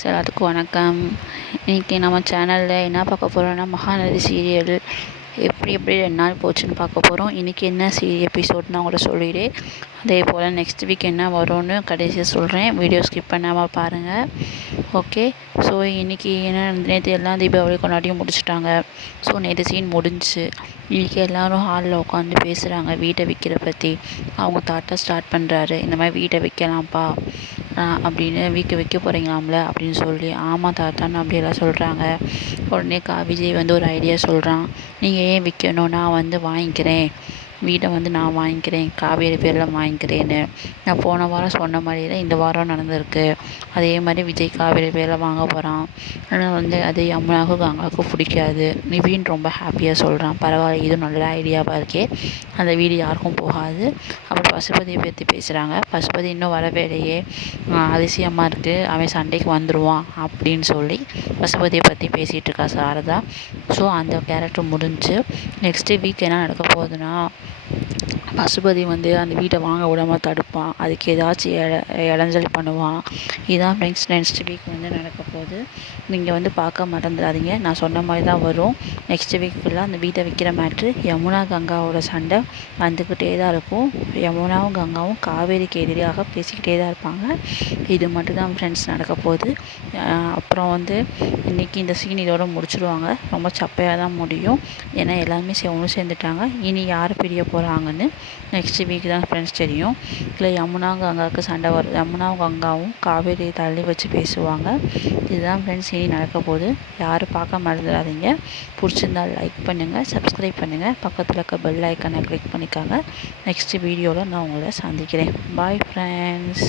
Friends எல்லாத்துக்கும் வணக்கம். இன்றைக்கி நம்ம சேனலில் என்ன பார்க்க போகிறோன்னா மகாநதி சீரியல் எப்படி 2 நாள் போச்சுன்னு பார்க்க போகிறோம். இன்றைக்கி என்ன எபிசோட்னு நான் உங்கள்கிட்ட சொல்லிடுறேன். அதே போல் நெக்ஸ்ட் வீக் என்ன வரும்னு கடைசியாக சொல்கிறேன். வீடியோ ஸ்கிப் பண்ணாமல் பாருங்கள். ஓகே. ஸோ இன்றைக்கி என்ன நேற்று எல்லாம் தீபாவளி கொண்டாடியும் முடிச்சிட்டாங்க. ஸோ நேற்று சீன் முடிஞ்சிச்சு. இன்றைக்கி எல்லோரும் ஹாலில் உட்காந்து பேசுகிறாங்க வீட்டை விற்கிற பற்றி. அவங்க தாத்தா ஸ்டார்ட் பண்ணுறாரு, இந்த மாதிரி வீட்டை விற்கலாம்ப்பா அப்படின்னு விற்க போகிறீங்களாம்ல அப்படின்னு சொல்லி. ஆமாம் தாத்தான்னு அப்படியெல்லாம் சொல்கிறாங்க. உடனே விஜய் வந்து ஒரு ஐடியா சொல்கிறான். நீங்கள் ஏன் விற்கணும், நான் வந்து வாங்கிக்கிறேன், வீட்டை வந்து நான் வாங்கிக்கிறேன், காவேரி பேரில் வாங்கிக்கிறேன்னு. நான் போன வாரம் சொன்ன மாதிரி தான் இந்த வாரம் நடந்திருக்கு. அதே மாதிரி விஜய் காவேரி பேரில் வாங்க போகிறான். ஆனால் வந்து அது யமுனாவுக்கும் கங்காவுக்கும் பிடிக்காது. நிவின் ரொம்ப ஹாப்பியாக சொல்கிறான். பரவாயில்ல, இது நல்ல ஐடியாவாக இருக்கே, அந்த வீடு யாருக்கும் போகாது. அப்புறம் பசுபதியை பற்றி பேசுகிறாங்க. பசுபதி இன்னும் வரவே இல்லையே, அதிசயமாக இருக்குது, அவன் சண்டைக்கு வந்துடுவான் அப்படின்னு சொல்லி பசுபதியை பற்றி பேசிகிட்டு இருக்கா சாரதா. ஸோ அந்த கேரக்டர் முடிஞ்சு நெக்ஸ்ட்டு வீக் என்ன நடக்க போகுதுன்னா, பசுபதி வந்து அந்த வீட்டை வாங்க விடாமல் தடுப்பான். அதுக்கு ஏதாச்சும் இடைஞ்சல் பண்ணுவான். இதுதான் ஃப்ரெண்ட்ஸ் நெக்ஸ்ட் வீக் வந்து நடக்க போகுது. நீங்கள் வந்து பார்க்க மறந்துடாதீங்க. நான் சொன்ன மாதிரி தான் வரும். நெக்ஸ்ட் வீக் ஃபுல்லாக அந்த வீட்டை விற்கிற மேட்ரு, யமுனா கங்காவோட சண்டை வந்துக்கிட்டே தான் இருக்கும். யமுனாவும் கங்காவும் காவேரிக்கு எதிராக பேசிக்கிட்டே தான் இருப்பாங்க. இது மட்டும் தான் ஃப்ரெண்ட்ஸ் நடக்க போகுது. அப்புறம் வந்து இன்றைக்கி இந்த சீன் இதோட முடிச்சுடுவாங்க. ரொம்ப சப்பையாக தான் முடியும். ஏன்னா எல்லாருமே ஒன்று சேர்ந்துட்டாங்க. இனி யார் பிரிய போகிறாங்கன்னு நெக்ஸ்ட் வீக் தான் ஃப்ரெண்ட்ஸ் தெரியும். இல்லை யமுனாவும் கங்காவுக்கு சண்டை வரும். யமுனாவும் கங்காவும் காவேரியை தள்ளி வச்சு பேசுவாங்க. இதுதான் ஃப்ரெண்ட்ஸ் இனி நடக்க போகுது. யாரும் பார்க்க மறந்துடாதீங்க. பிடிச்சிருந்தால் லைக் பண்ணுங்கள், சப்ஸ்கிரைப் பண்ணுங்கள், பக்கத்தில் இருக்க பெல் ஐக்கனை கிளிக் பண்ணிக்காங்க. நெக்ஸ்ட் வீடியோவில் நான் உங்களை சந்திக்கிறேன். Bye friends.